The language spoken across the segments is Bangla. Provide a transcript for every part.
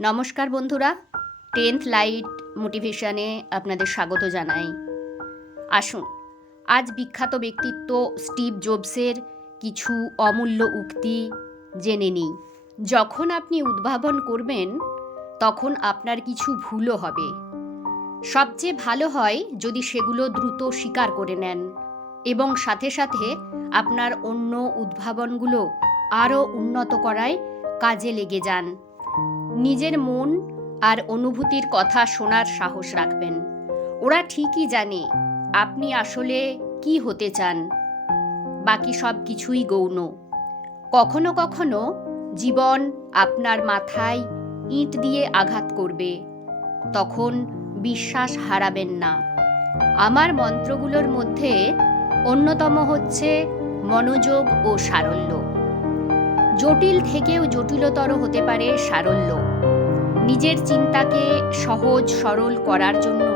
নমস্কার বন্ধুরা, 10th লাইট মোটিভেশনে আপনাদের স্বাগত জানাই। আসুন আজ বিখ্যাত ব্যক্তিত্ব স্টিভ জবসের কিছু অমূল্য উক্তি জেনে নিই। যখন আপনি উদ্ভাবন করবেন তখন আপনার কিছু ভুলও হবে। সবচেয়ে ভালো হয় যদি সেগুলো দ্রুত স্বীকার করে নেন এবং সাথে সাথে আপনার অন্য উদ্ভাবনগুলো আরও উন্নত করায় কাজে লেগে যান। নিজের মন আর অনুভূতির কথা শোনার সাহস রাখবেন। ওরা ঠিকই জানে আপনি আসলে কি হতে চান, বাকি সব কিছুই গৌণ। কখনো কখনো জীবন আপনার মাথায় ইঁট দিয়ে আঘাত করবে, তখন বিশ্বাস হারাবেন না। আমার মন্ত্রগুলোর মধ্যে অন্যতম হচ্ছে মনোযোগ ও সারল্য। জটিল থেকেও জটিলতর হতে পারে সারল্য। নিজের চিন্তাকে সহজ সরল করার জন্য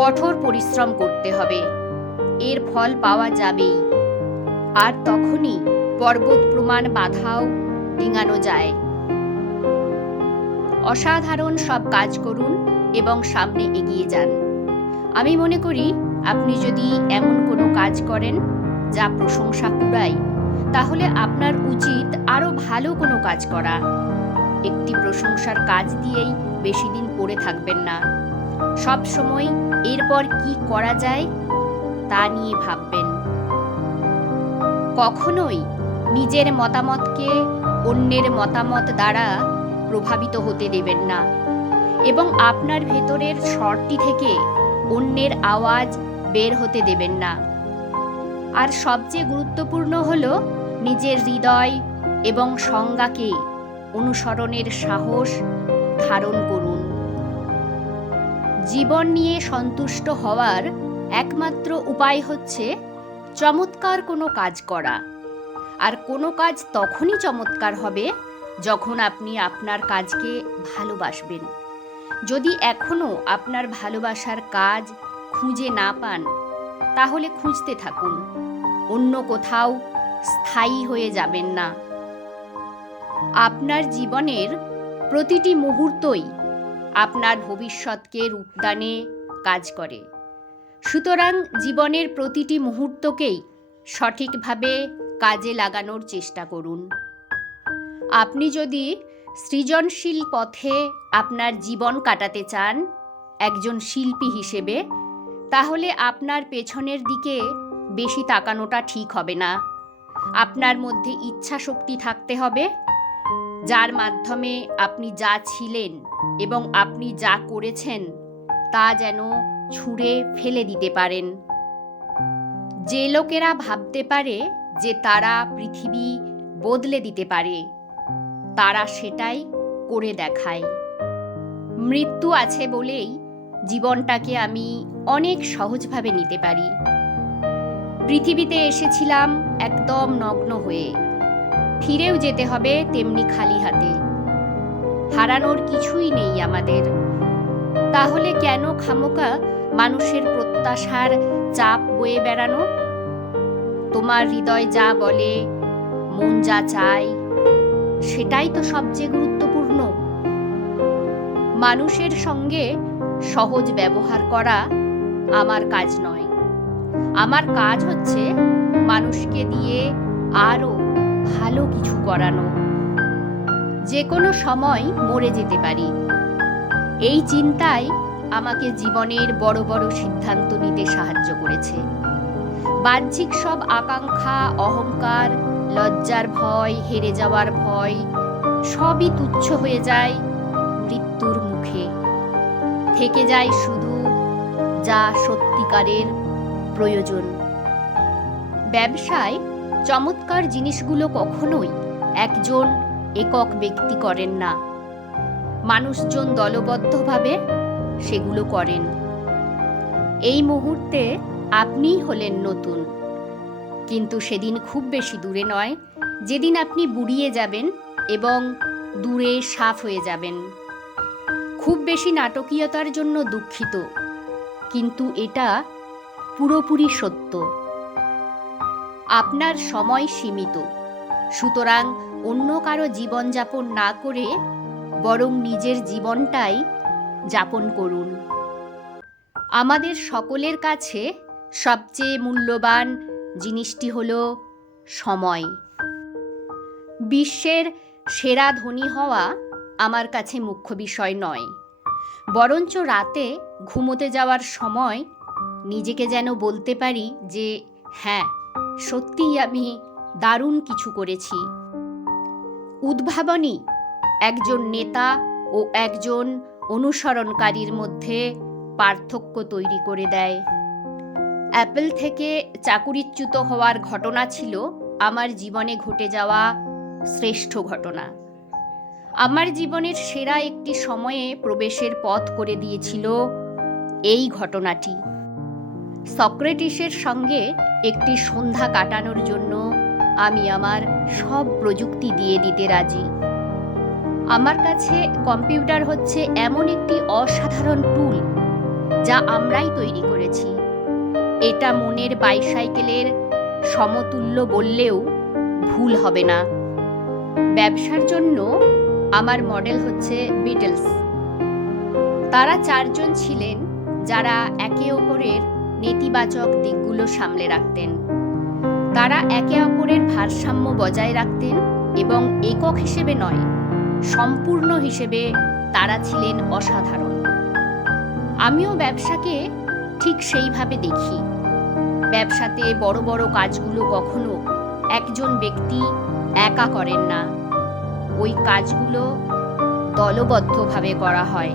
কঠোর পরিশ্রম করতে হবে, এর ফল পাওয়া যাবেই। আর তখনই পর্বত প্রমাণ বাধাও ডিঙানো যায়। অসাধারণ সব কাজ করুন এবং সামনে এগিয়ে যান। আমি মনে করি আপনি যদি এমন কোনো কাজ করেন যা প্রশংসা কুড়ায়, তাহলে আপনার উচিত আরও ভালো কোনো কাজ করা। একটি প্রশংসার কাজ দিয়েই বেশি দিন পড়ে থাকবেন না। সব সময় এরপর কি করা যায় তা নিয়ে ভাববেন। কখনোই নিজের মতামতকে অন্যের মতামত দ্বারা প্রভাবিত হতে দেবেন না এবং আপনার ভেতরের স্বরটি থেকে অন্যের আওয়াজ বের হতে দেবেন না। আর সবচেয়ে গুরুত্বপূর্ণ হলো নিজের হৃদয় এবং সংজ্ঞাকে অনুসরণের সাহস ধারণ করুন। জীবন নিয়ে সন্তুষ্ট হওয়ার একমাত্র উপায় হচ্ছে চমৎকার কোনো কাজ করা। আর কোনো কাজ তখনই চমৎকার হবে যখন আপনি আপনার কাজকে ভালোবাসবেন। যদি এখনও আপনার ভালোবাসার কাজ খুঁজে না পান, তাহলে খুঁজতে থাকুন, অন্য কোথাও স্থায়ী হয়ে যাবেন না। আপনার জীবনের প্রতিটি মুহূর্তই আপনার ভবিষ্যৎকে রূপদানে কাজ করে। সুতরাং জীবনের প্রতিটি মুহূর্তকেই সঠিকভাবে কাজে লাগানোর চেষ্টা করুন। আপনি যদি সৃজনশীল পথে আপনার জীবন কাটাতে চান একজন শিল্পী হিসেবে, তাহলে আপনার পেছনের দিকে বেশি তাকানোটা ঠিক হবে না। আপনার মধ্যে ইচ্ছা শক্তি থাকতে হবে, যার মাধ্যমে আপনি যা ছিলেন এবং আপনি যা করেছেন তা যেন ছুঁড়ে ফেলে দিতে পারেন। যে লোকেরা ভাবতে পারে যে তারা পৃথিবী বদলে দিতে পারে, তারা সেটাই করে দেখায়। মৃত্যু আছে বলেই জীবনটাকে আমি অনেক সহজভাবে নিতে পারি। পৃথিবীতে এসেছিলাম একদম নগ্ন হয়ে, ফিরেও যেতে হবে তেমনি খালি হাতে। হারানোর কিছুই নেই আমাদের। তাহলে কেন খামোকা মানুষের প্রত্যাশার চাপ বয়ে বেড়ানো? তোমার হৃদয় যা বলে, মন যা চায়, সেটাই তো সবচেয়ে গুরুত্বপূর্ণ। মানুষের সঙ্গে সহজ ব্যবহার করা আমার কাজ নয়। আমার কাজ হচ্ছে মানুষকে দিয়ে আরও ভালো কিছু করানো। যে কোনো সময় মরে যেতে পারি, এই চিন্তাই আমাকে জীবনের বড় বড় সিদ্ধান্ত নিতে সাহায্য করেছে। বাহ্যিক সব আকাঙ্ক্ষা, অহংকার, লজ্জার ভয়, হেরে যাওয়ার ভয় সবই তুচ্ছ হয়ে যায় মৃত্যুর মুখে। থেকে যায় শুধু যা সত্যিকারের প্রয়োজন। ব্যবসায় চমৎকার জিনিসগুলো কখনোই একজন একক ব্যক্তি করেন না। মানুষজন দলবদ্ধভাবে সেগুলো করেন। এই মুহূর্তে আপনিই হলেন নতুন, কিন্তু সেদিন খুব বেশি দূরে নয় যেদিন আপনি বুড়িয়ে যাবেন এবং দূরে সাফ হয়ে যাবেন। খুব বেশি নাটকীয়তার জন্য দুঃখিত, কিন্তু এটা পুরোপুরি সত্য। আপনার সময় সীমিত, সুতরাং অন্য কারো জীবনযাপন না করে বরং নিজের জীবনটাই যাপন করুন। আমাদের সকলের কাছে সবচেয়ে মূল্যবান জিনিসটি হলো সময়। বিশ্বের সেরা ধনী হওয়া আমার কাছে মুখ্য বিষয় নয়, বরঞ্চ রাতে ঘুমোতে যাওয়ার সময় নিজেকে যেন বলতে পারি যে হ্যাঁ, সত্যিই আমি দারুণ কিছু করেছি। উদ্ভাবনী একজন নেতা ও একজন অনুসরণকারীর মধ্যে পার্থক্য তৈরি করে দেয়। অ্যাপল থেকে চাকুরিচ্যুত হওয়ার ঘটনা ছিল আমার জীবনে ঘটে যাওয়া শ্রেষ্ঠ ঘটনা। আমার জীবনের সেরা একটি সময়ে প্রবেশের পথ করে দিয়েছিল এই ঘটনাটি। সক্রেটিসের সঙ্গে একটি সন্ধ্যা কাটানোর জন্য আমি আমার সব প্রযুক্তি দিয়ে দিতে রাজি। আমার কাছে কম্পিউটার হচ্ছে এমন একটি অসাধারণ টুল যা আমরাই তৈরি করেছি। এটা মনের বাইসাইকেলের সমতুল্য বললেও ভুল হবে না। ব্যবসার জন্য আমার মডেল হচ্ছে বিটলস। তারা 4 জন ছিলেন যারা একে অপরের নেতিবাচক দিকগুলো সামলে রাখতেন। তারা একে অপরের ভারসাম্য বজায় রাখতেন এবং একক হিসেবে নয়, সম্পূর্ণ হিসেবে তারা ছিলেন অসাধারণ। আমিও ব্যবসাকে ঠিক সেইভাবে দেখি। ব্যবসাতে বড় বড় কাজগুলো কখনো একজন ব্যক্তি একা করেন না, ওই কাজগুলো দলবদ্ধভাবে করা হয়।